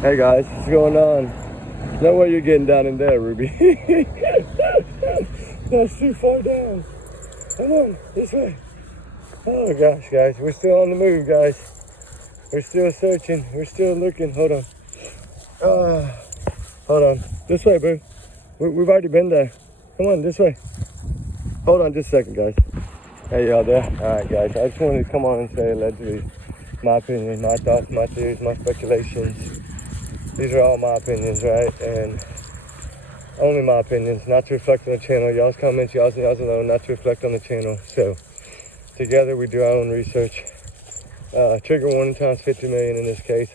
Hey guys, what's going on? No way you're getting down in there, Ruby. That's too far down. Come on, this way. Oh gosh, guys, we're still on the move, guys. We're still searching. We're still looking. Hold on. Hold on. This way, boo. We've already been there. Come on, this way. Hold on just a second, guys. Hey, y'all there? All right, guys. I just wanted to come on and say allegedly my opinion, my thoughts, my theories, my speculations. These are all my opinions, right? And only my opinions, not to reflect on the channel. Y'all's comments, y'all's alone, not to reflect on the channel. So together we do our own research. Trigger warning times 50 million in this case.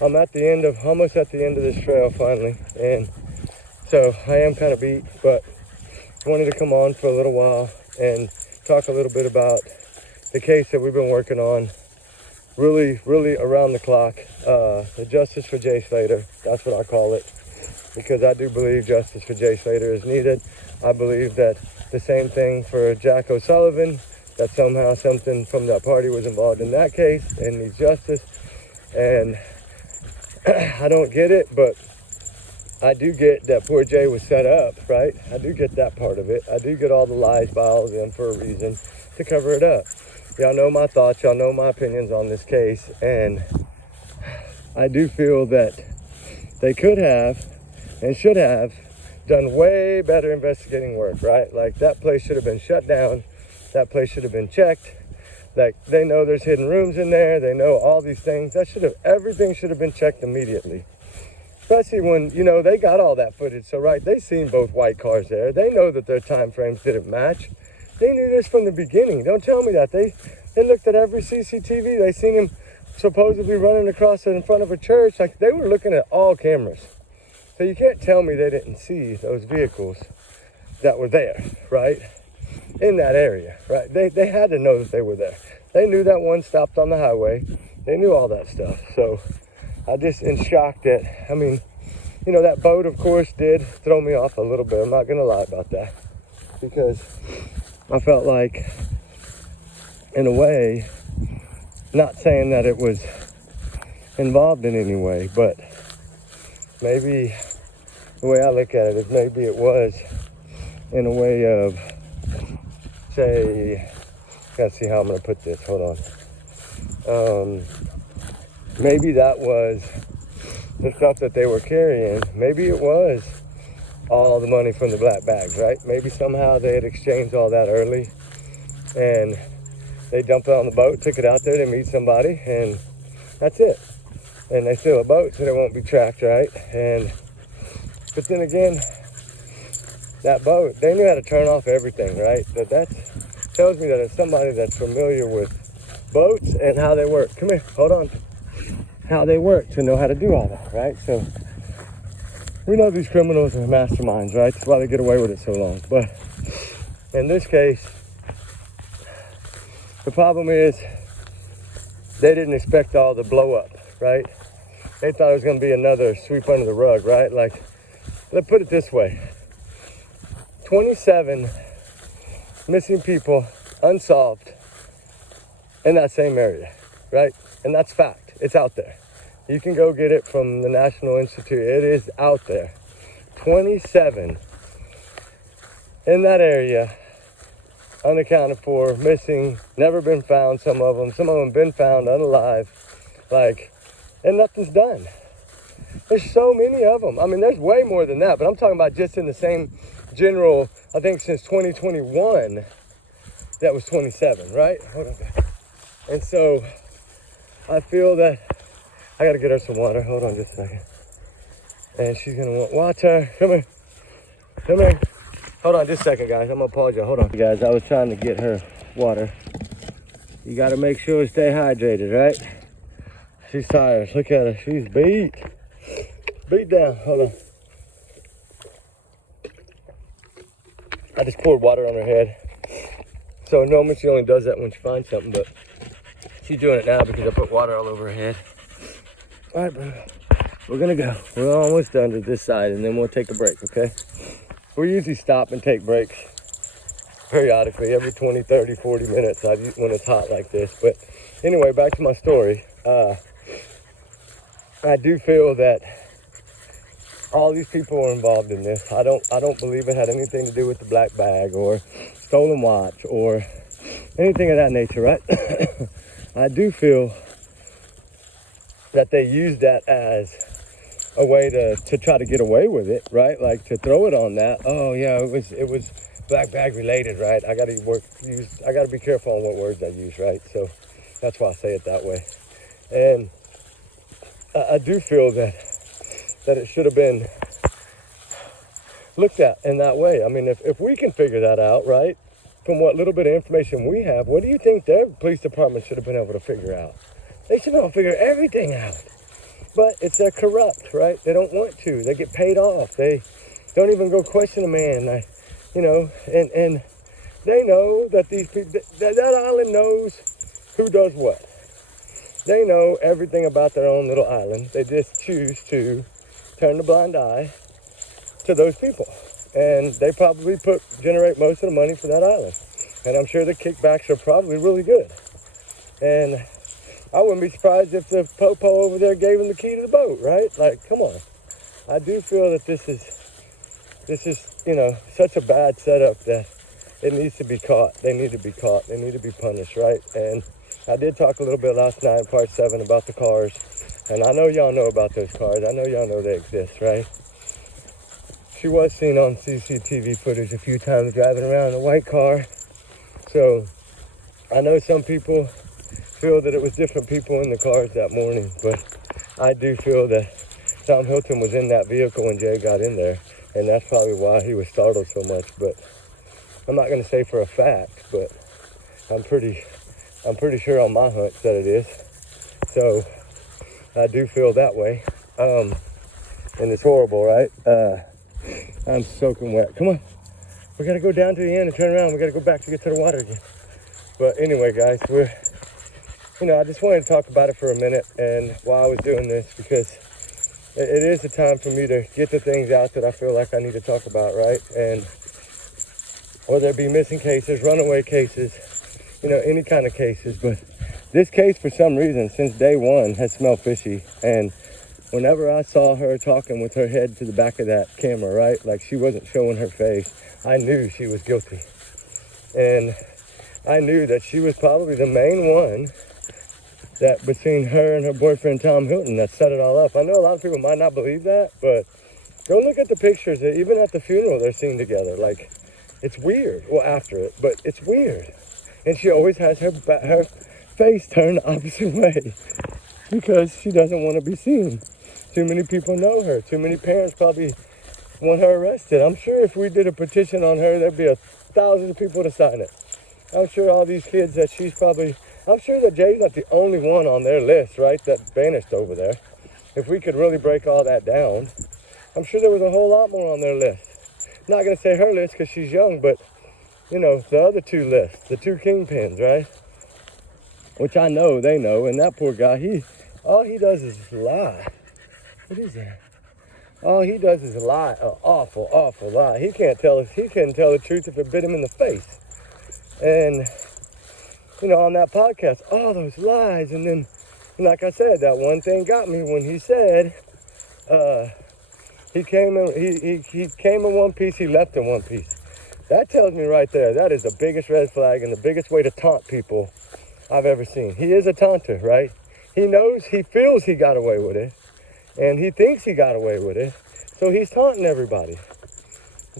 I'm at the end of, almost at the end of this trail finally. And so I am kind of beat, but I wanted to come on for a little while and talk a little bit about the case that we've been working on really around the clock. The justice for Jay Slater, that's what I call it, because I do believe justice for Jay Slater is needed. I believe that the same thing for Jack O'Sullivan, that somehow something from that party was involved in that case and needs justice. And I don't get it, but I do get that poor Jay was set up, right? I do get that part of it. I do get all the lies by all of them for a reason to cover it up. Y'all know my thoughts, y'all know my opinions on this case, and I do feel that they could have and should have done way better investigating work, right? Like that place should have been shut down. That place should have been checked. Like they know there's hidden rooms in there. They know all these things. Everything should have been checked immediately. Especially when, you know, they got all that footage. So, right, they seen both white cars there. They know that their time frames didn't match. They knew this from the beginning. Don't tell me that. They looked at every CCTV. They seen him supposedly running across in front of a church. Like, they were looking at all cameras. So you can't tell me they didn't see those vehicles that were there, right? In that area, right? They had to know that they were there. They knew that one stopped on the highway. They knew all that stuff. So I just in shock that, I mean, you know, that boat, of course, did throw me off a little bit. I'm not going to lie about that, because I felt like, in a way, not saying that it was involved in any way, but maybe the way I look at it is maybe it was in a way of, say, gotta see how I'm going to put this. Hold on. Maybe that was the stuff that they were carrying. Maybe it was all the money from the black bags, right? Maybe somehow they had exchanged all that early and they dumped it on the boat, took it out there to meet somebody, and that's it. And they steal a boat so they won't be tracked, right? But then again, that boat, they knew how to turn off everything, right? That tells me that it's somebody that's familiar with boats and how they work. Come here, hold on. How they work to know how to do all that, right? So we know these criminals are masterminds, right? That's why they get away with it so long. But in this case, the problem is they didn't expect all the blow up, right? They thought it was going to be another sweep under the rug, right? Like, let's put it this way. 27 missing people unsolved in that same area, right? And that's fact. It's out there. You can go get it from the National Institute. It is out there. 27 in that area, unaccounted for, missing, never been found, some of them been found unalive, like, and nothing's done. There's so many of them. I mean, there's way more than that, but I'm talking about just in the same general, I think since 2021, that was 27, right? Hold on. And so I feel that I got to get her some water. Hold on just a second. And she's going to want water. Come here. Come here. Hold on just a second, guys. I'm going to pause you. Hold on. Guys, I was trying to get her water. You got to make sure to stay hydrated, right? She's tired. Look at her. She's beat. Beat down. Hold on. I just poured water on her head. So normally she only does that when she finds something, but she's doing it now because I put water all over her head. All right, bro. We're gonna go. We're almost done to this side, and then we'll take a break, okay? We usually stop and take breaks periodically, every 20, 30, 40 minutes when it's hot like this. But anyway, back to my story. I do feel that all these people were involved in this. I don't believe it had anything to do with the black bag or stolen watch or anything of that nature, right? I do feel that they used that as a way to try to get away with it, right? Like to throw it on that. Oh yeah, it was black bag related, right? I gotta be careful on what words I use, right? So that's why I say it that way. And I do feel that it should have been looked at in that way. I mean, if we can figure that out, right, from what little bit of information we have, what do you think their police department should have been able to figure out? They should be able to figure everything out. But they're corrupt, right? They don't want to. They get paid off. They don't even go question a man, and they know that these people, that island knows who does what. They know everything about their own little island. They just choose to turn the blind eye to those people. And they probably generate most of the money for that island. And I'm sure the kickbacks are probably really good. And I wouldn't be surprised if the popo over there gave him the key to the boat, right? Like, come on. I do feel that this is, such a bad setup that it needs to be caught. They need to be caught. They need to be punished, right? And I did talk a little bit last night in part 7 about the cars. And I know y'all know about those cars. I know y'all know they exist, right? She was seen on CCTV footage a few times driving around in a white car. So I know some people feel that it was different people in the cars that morning, but I do feel that Tom Hilton was in that vehicle when Jay got in there, and that's probably why he was startled so much. But I'm not going to say for a fact, but I'm pretty sure on my hunch that it is. So I do feel that way, and it's horrible, right? I'm soaking wet. Come on, we got to go down to the end and turn around. We got to go back to get to the water again. But anyway, guys, I just wanted to talk about it for a minute, and while I was doing this, because it is a time for me to get the things out that I feel like I need to talk about, right? And whether it be missing cases, runaway cases, any kind of cases. But this case, for some reason, since day one, has smelled fishy. And whenever I saw her talking with her head to the back of that camera, right, like she wasn't showing her face, I knew she was guilty. And I knew that she was probably the main one that between her and her boyfriend, Tom Hilton, that set it all up. I know a lot of people might not believe that, but go look at the pictures. Even at the funeral, they're seen together. Like, it's weird. Well, after it, but it's weird. And she always has her face turned the opposite way because she doesn't want to be seen. Too many people know her. Too many parents probably want her arrested. I'm sure if we did a petition on her, there'd be 1,000 people to sign it. I'm sure all these kids that I'm sure that Jay's not the only one on their list, right, that's banished over there. If we could really break all that down, I'm sure there was a whole lot more on their list. I'm not going to say her list because she's young, but, the other two lists, the two kingpins, right? Which I know they know, and that poor guy, all he does is lie. What is that? All he does is lie, an awful, awful lie. He couldn't tell the truth if it bit him in the face. And on that podcast, all those lies. And then, like I said, that one thing got me when he said, he came in one piece, he left in one piece. That tells me right there, that is the biggest red flag and the biggest way to taunt people I've ever seen. He is a taunter, right? He feels he got away with it, and he thinks he got away with it, so he's taunting everybody.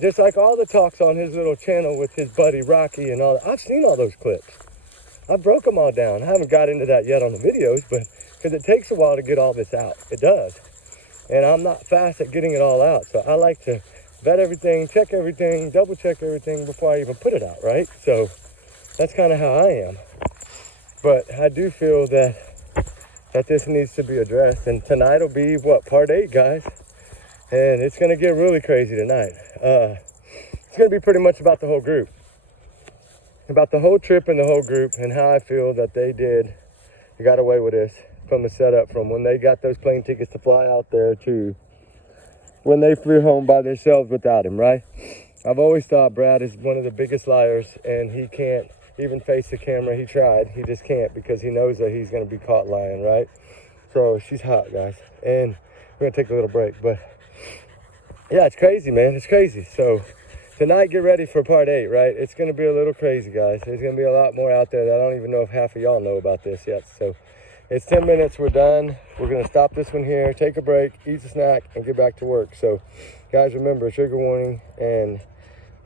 Just like all the talks on his little channel with his buddy Rocky and all that. I've seen all those clips. I broke them all down. I haven't got into that yet on the videos, but because it takes a while to get all this out. It does. And I'm not fast at getting it all out. So I like to vet everything, check everything, double check everything before I even put it out, right? So that's kind of how I am. But I do feel that this needs to be addressed. And tonight will be, part 8, guys. And it's going to get really crazy tonight. It's going to be pretty much about the whole group. About the whole trip and the whole group and how I feel that they got away with this from the setup, from when they got those plane tickets to fly out there to when they flew home by themselves without him, right? I've always thought Brad is one of the biggest liars, and he can't even face the camera. He tried. He just can't because he knows that he's going to be caught lying, right? So she's hot, guys. And we're gonna take a little break, but yeah, it's crazy, man. It's crazy. So tonight, get ready for part 8, right? It's gonna be a little crazy, guys. There's gonna be a lot more out there that I don't even know if half of y'all know about this yet. So it's 10 minutes, we're done. We're gonna stop this one here, take a break, eat a snack, and get back to work. So guys, remember, trigger warning, and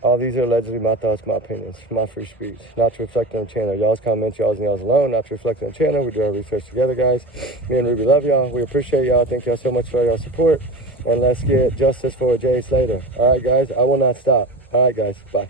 all these are allegedly my thoughts, my opinions, my free speech, not to reflect on the channel. Y'all's comments, y'all's and y'all's alone, not to reflect on the channel. We do our research together, guys. Me and Ruby love y'all. We appreciate y'all. Thank y'all so much for y'all support. And let's get justice for Jay Slater. All right, guys, I will not stop. All right, guys, bye.